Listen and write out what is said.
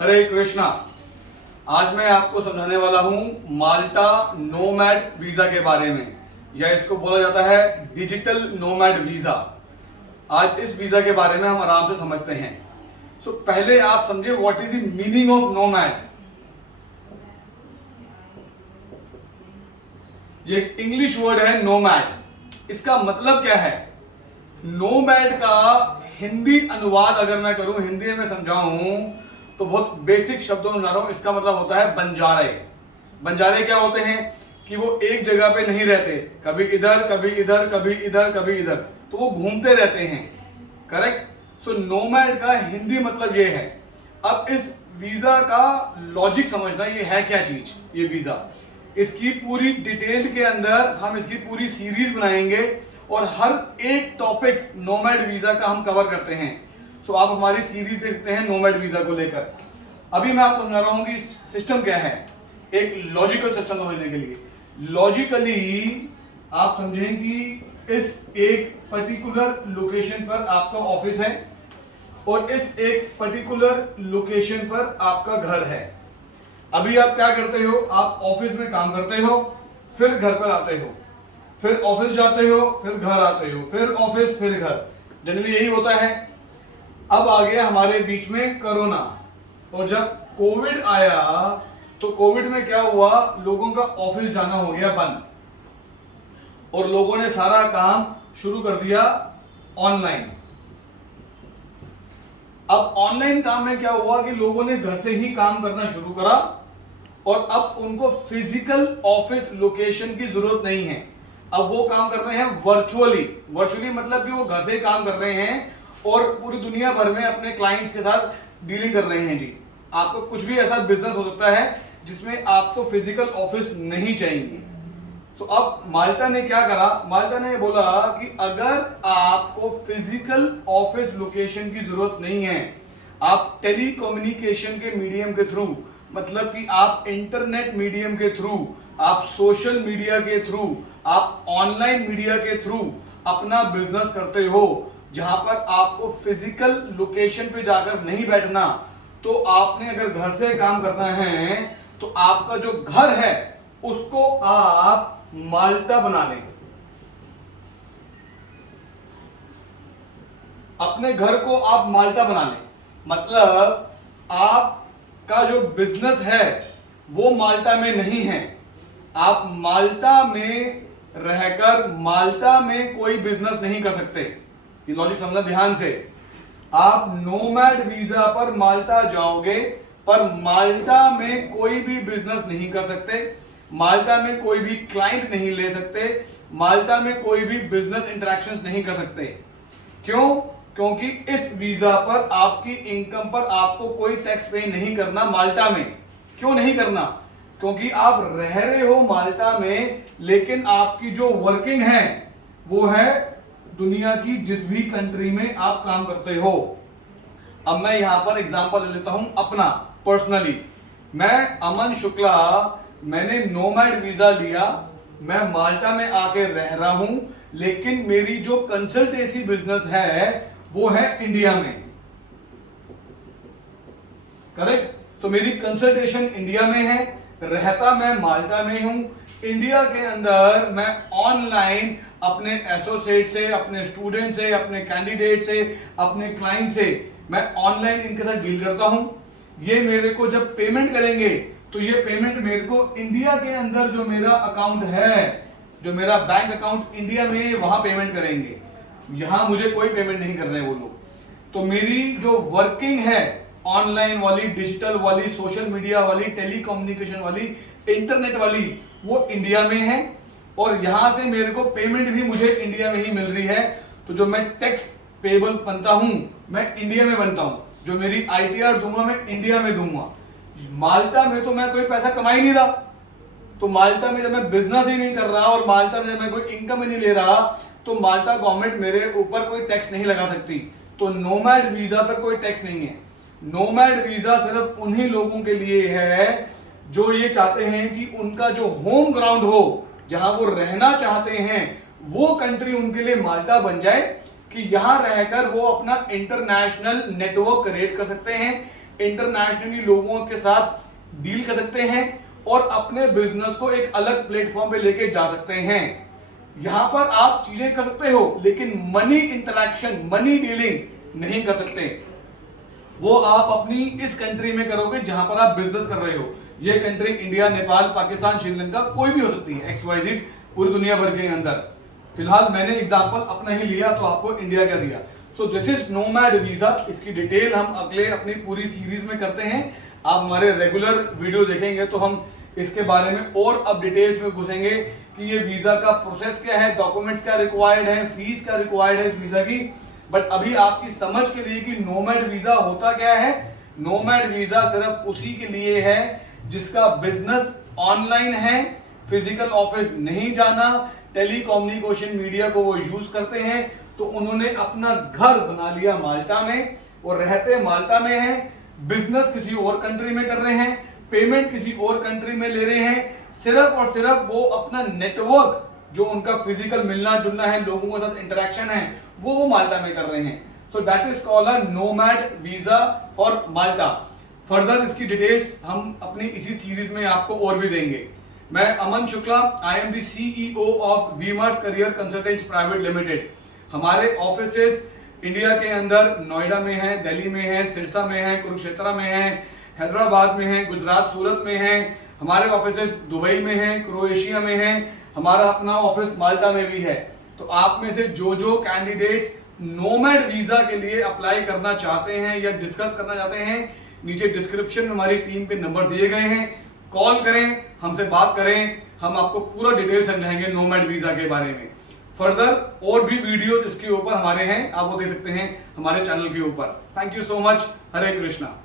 हरे कृष्णा। आज मैं आपको समझाने वाला हूं माल्टा नोमैड वीजा के बारे में, या इसको बोला जाता है डिजिटल नोमैड वीजा। आज इस वीजा के बारे में हम आराम से समझते हैं। पहले आप समझे what is the meaning of nomad. ये एक इंग्लिश वर्ड है नोमैड। इसका मतलब क्या है? नोमैड का हिंदी अनुवाद अगर मैं करूं, हिंदी में समझाऊं तो बहुत बेसिक शब्दों में समझा रहा हूं। इसका मतलब होता है बंजारे। बंजारे क्या होते हैं कि वो एक जगह पे नहीं रहते, कभी इधर कभी इधर कभी इधर कभी इधर, तो वो घूमते रहते हैं। करेक्ट। नोमैड का हिंदी मतलब ये है। अब इस वीजा का लॉजिक समझना, ये है क्या चीज ये वीजा। इसकी पूरी डिटेल के अंदर हम इसकी पूरी सीरीज बनाएंगे और हर एक टॉपिक नोमैड वीजा का हम कवर करते हैं। आप हमारी सीरीज देखते हैं नोमैड वीजा को लेकर। अभी मैं आपको समझा रहा हूं कि सिस्टम क्या है, एक लॉजिकल सिस्टम समझने के लिए। लॉजिकली आप समझें कि इस एक पर्टिकुलर लोकेशन पर आपका ऑफिस है और इस एक पर्टिकुलर लोकेशन पर आपका घर है। अभी आप क्या करते हो? आप ऑफिस में काम करते हो, फिर घर पर आते हो, फिर ऑफिस जाते हो, फिर घर आते हो, फिर ऑफिस, फिर घर। जनरली यही होता है। अब आ गया हमारे बीच में कोरोना, और जब कोविड आया तो कोविड में क्या हुआ, लोगों का ऑफिस जाना हो गया बंद और लोगों ने सारा काम शुरू कर दिया ऑनलाइन। अब ऑनलाइन काम में क्या हुआ कि लोगों ने घर से ही काम करना शुरू करा और अब उनको फिजिकल ऑफिस लोकेशन की जरूरत नहीं है। अब वो काम कर रहे हैं वर्चुअली। वर्चुअली मतलब कि वो घर से ही काम कर रहे हैं और पूरी दुनिया भर में अपने क्लाइंट्स के साथ डीलिंग कर रहे हैं। जी, आपको कुछ भी ऐसा बिजनेस हो सकता है जिसमें आपको फिजिकल ऑफिस नहीं चाहिए। अब माल्टा ने क्या करा? माल्टा ने बोला कि अगर आपको फिजिकल ऑफिस लोकेशन की जरूरत नहीं है, आप टेली कम्युनिकेशन के मीडियम के थ्रू, मतलब कि आप इंटरनेट मीडियम के थ्रू, आप सोशल मीडिया के थ्रू, आप ऑनलाइन मीडिया के थ्रू अपना बिजनेस करते हो, जहां पर आपको फिजिकल लोकेशन पे जाकर नहीं बैठना, तो आपने अगर घर से काम करना है तो आपका जो घर है उसको आप माल्टा बना लें। अपने घर को आप माल्टा बना लें, मतलब आपका जो बिजनेस है वो माल्टा में नहीं है। आप माल्टा में रहकर माल्टा में कोई बिजनेस नहीं कर सकते। ये लॉजिक समझना ध्यान से। आप नोमैड वीजा पर माल्टा जाओगे, पर माल्टा में कोई भी बिजनेस नहीं कर सकते, माल्टा में कोई भी क्लाइंट नहीं ले सकते, माल्टा में कोई भी बिजनेस इंटरेक्शंस नहीं कर सकते। क्यों? क्योंकि इस वीजा पर आपकी इनकम पर आपको कोई टैक्स पे नहीं करना माल्टा में। क्यों नहीं करना? क्योंकि आप रह रहे हो माल्टा में, लेकिन आपकी जो वर्किंग है वो है दुनिया की जिस भी कंट्री में आप काम करते हो। अब मैं यहां पर एग्जांपल ले लेता हूं अपना पर्सनली। मैं अमन शुक्ला, मैंने नोमैड वीजा लिया, मैं माल्टा में आके रह रहा हूं, लेकिन मेरी जो कंसल्टेंसी बिजनेस है वो है इंडिया में। करेक्ट। तो मेरी कंसल्टेशन इंडिया में है, रहता मैं माल्टा में हूं। इंडिया के अंदर मैं ऑनलाइन अपने एसोसिएट से, अपने स्टूडेंट से, अपने कैंडिडेट से, अपने क्लाइंट से मैं ऑनलाइन इनके साथ डील करता हूं। ये मेरे को जब पेमेंट करेंगे तो ये पेमेंट मेरे को इंडिया के अंदर जो मेरा अकाउंट है, जो मेरा बैंक अकाउंट इंडिया में, वहां पेमेंट करेंगे। यहां मुझे कोई पेमेंट नहीं कर रहे वो लोग। तो मेरी जो वर्किंग है ऑनलाइन वाली, डिजिटल वाली, सोशल मीडिया वाली, टेली कम्युनिकेशन वाली, इंटरनेट वाली, वो इंडिया में है और यहां से मेरे को पेमेंट भी मुझे इंडिया में ही मिल रही है। तो जो मैं टैक्स पेबल बनता हूं मैं इंडिया में बनता हूं, जो मेरी आईटीआर दूंगा मैं इंडिया में दूंगा। माल्टा में तो मैं कोई पैसा कमा ही नहीं रहा। तो माल्टा में जब मैं बिजनेस ही नहीं कर रहा और माल्टा से मैं कोई इनकम ही नहीं ले रहा, तो माल्टा गवर्नमेंट मेरे ऊपर कोई टैक्स नहीं लगा सकती। तो नोमैड वीजा पर कोई टैक्स नहीं है। नोमैड वीजा सिर्फ उन्हीं लोगों के लिए है जो ये चाहते हैं कि उनका जो होम ग्राउंड हो, जहां वो रहना चाहते हैं, वो कंट्री उनके लिए माल्टा बन जाए कि यहां रहकर वो अपना इंटरनेशनल नेटवर्क क्रिएट कर सकते हैं, इंटरनेशनली लोगों के साथ डील कर सकते हैं और अपने बिजनेस को एक अलग प्लेटफॉर्म पे लेके जा सकते हैं। यहां पर आप चीजें कर सकते हो लेकिन मनी इंटरैक्शन, मनी डीलिंग नहीं कर सकते। वो आप अपनी इस कंट्री में करोगे जहां पर आप बिजनेस कर रहे हो। ये कंट्री इंडिया, नेपाल, पाकिस्तान, श्रीलंका कोई भी हो सकती है, XYZ पूरी दुनिया भर के अंदर। फिलहाल मैंने एग्जांपल अपना ही लिया तो आपको इंडिया का दिया। So this is nomad visa. इसकी डिटेल हम अगले अपनी पूरी सीरीज में करते हैं। आप हमारे रेगुलर वीडियो देखेंगे तो हम इसके बारे में और अब डिटेल्स में घुसेंगे कि ये वीजा का प्रोसेस क्या है, डॉक्यूमेंट्स क्या रिक्वायर्ड है, फीस क्या रिक्वायर्ड है इस वीजा की। बट अभी आपकी समझ के लिए कि नोमैड वीजा होता क्या है। नोमैड वीजा सिर्फ उसी के लिए है जिसका बिजनेस ऑनलाइन है, फिजिकल ऑफिस नहीं जाना, टेलीकम्युनिकेशन मीडिया को वो यूज करते हैं। तो उन्होंने अपना घर बना लिया माल्टा में और रहते माल्टा में हैं, बिजनेस किसी और कंट्री में कर रहे हैं, पेमेंट किसी और कंट्री में ले रहे हैं। सिर्फ और सिर्फ वो अपना नेटवर्क, जो उनका फिजिकल मिलना जुलना है, लोगों के साथ इंटरेक्शन है, वो माल्टा में कर रहे हैं। So that is called a nomad visa for Malta. Further इसकी डिटेल्स हम अपनी इसी सीरीज में आपको और भी देंगे। मैं Aman Shukla, I am the CEO of Weemers career consultants private limited. हमारे ऑफिसेस इंडिया के अंदर नोएडा में है, दिल्ली में है, सिरसा में है, कुरुक्षेत्र में है, हैदराबाद में है, गुजरात सूरत में है। हमारे ऑफिसेस दुबई में है, क्रोएशिया में है, हमारा अपना ऑफिस माल्टा में भी है। तो आप में से जो जो कैंडिडेट्स नोमैड वीजा के लिए अप्लाई करना चाहते हैं या डिस्कस करना चाहते हैं, नीचे डिस्क्रिप्शन में हमारी टीम पे नंबर दिए गए हैं, कॉल करें, हमसे बात करें, हम आपको पूरा डिटेल समझाएंगे नोमैड वीजा के बारे में। फर्दर और भी वीडियोस इसके ऊपर हमारे हैं, आप वो देख सकते हैं हमारे चैनल के ऊपर। Thank you so much. Hare Krishna.